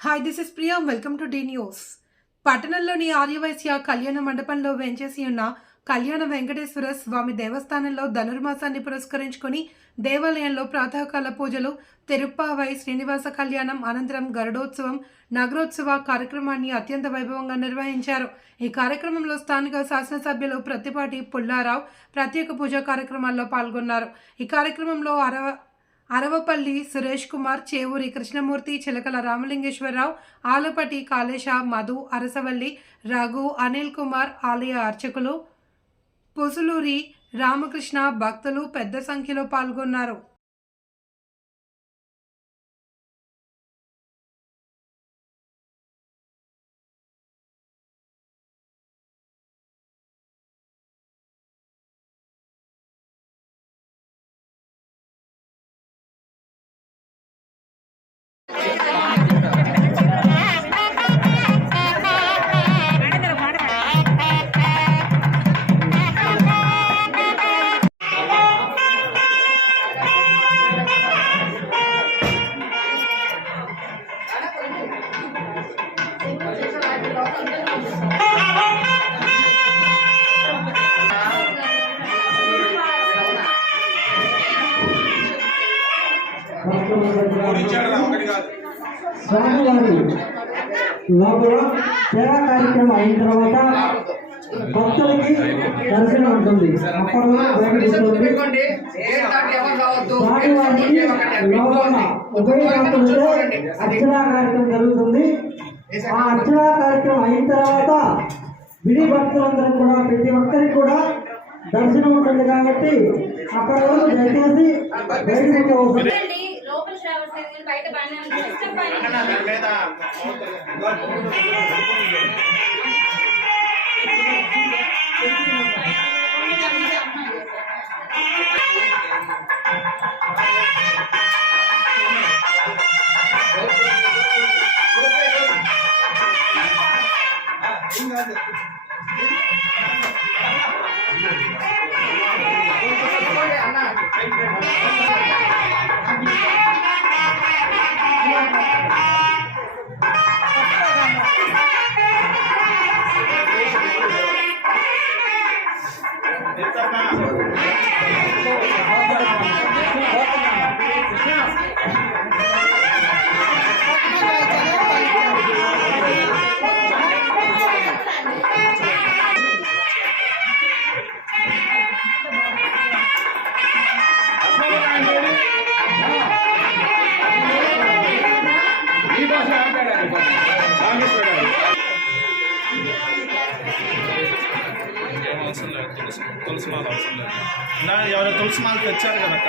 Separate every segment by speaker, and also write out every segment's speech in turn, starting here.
Speaker 1: Hi this is Priya welcome to the news పట్టణంలోని ఆర్యవైశ్య కళ్యాణ మండపంలో వెంచేసి ఉన్న కళ్యాణ వెంకటేశ్వర స్వామి దేవస్థానంలో ధనుర్మాసాన్ని పురస్కరించుకొని దేవాలయంలో ప్రాతకాల పూజలు తిరుప్పావై శ్రీనివాస కళ్యాణం అనంతరం గరుడోత్సవం నగరోత్సవ కార్యక్రమాన్ని అత్యంత వైభవంగా నిర్వహించారు. ఈ కార్యక్రమంలో స్థానిక శాసనసభ్యులు ప్రత్తిపాటి పుల్లారావు ప్రత్యేక పూజా కార్యక్రమాల్లో పాల్గొన్నారు. ఈ కార్యక్రమంలో అరవ అరవపల్లి సురేష్ కుమార్ చేవూరి కృష్ణమూర్తి చిలకల రామలింగేశ్వరరావు ఆలపటి కాళేశ మధు అరసవల్లి రఘు అనిల్ కుమార్ ఆలయ అర్చకులు పొసులూరి రామకృష్ణ భక్తులు పెద్ద సంఖ్యలో పాల్గొన్నారు.
Speaker 2: స్వామివారి లోపల సేవా కార్యక్రమం అయిన తర్వాత భక్తులకి దర్శనం ఉంటుంది అప్పటి వరకు స్వామివారికి లోపల ఉభయకాంతులతో అర్చనా కార్యక్రమం జరుగుతుంది. ఆ అర్చనా కార్యక్రమం అయిన తర్వాత విధి భక్తులందరూ కూడా ప్రతి ఒక్కరికి కూడా దర్శనం ఉంటుంది కాబట్టి వరకు దయచేసి
Speaker 3: బయట
Speaker 4: అవసరం లేదు తులసి తులసి మాల అవసరం లేదు నా ఎవరో తులసి మాల తెచ్చారు కనుక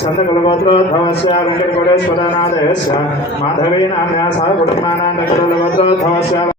Speaker 5: छंदकुलगोत्रोद्भवस्य वेङ्कटकोटेश्वरनाथस्य माधवीनाम्या सह कुटुम्बानां वेङ्कटकुलगोत्रोद्भवस्य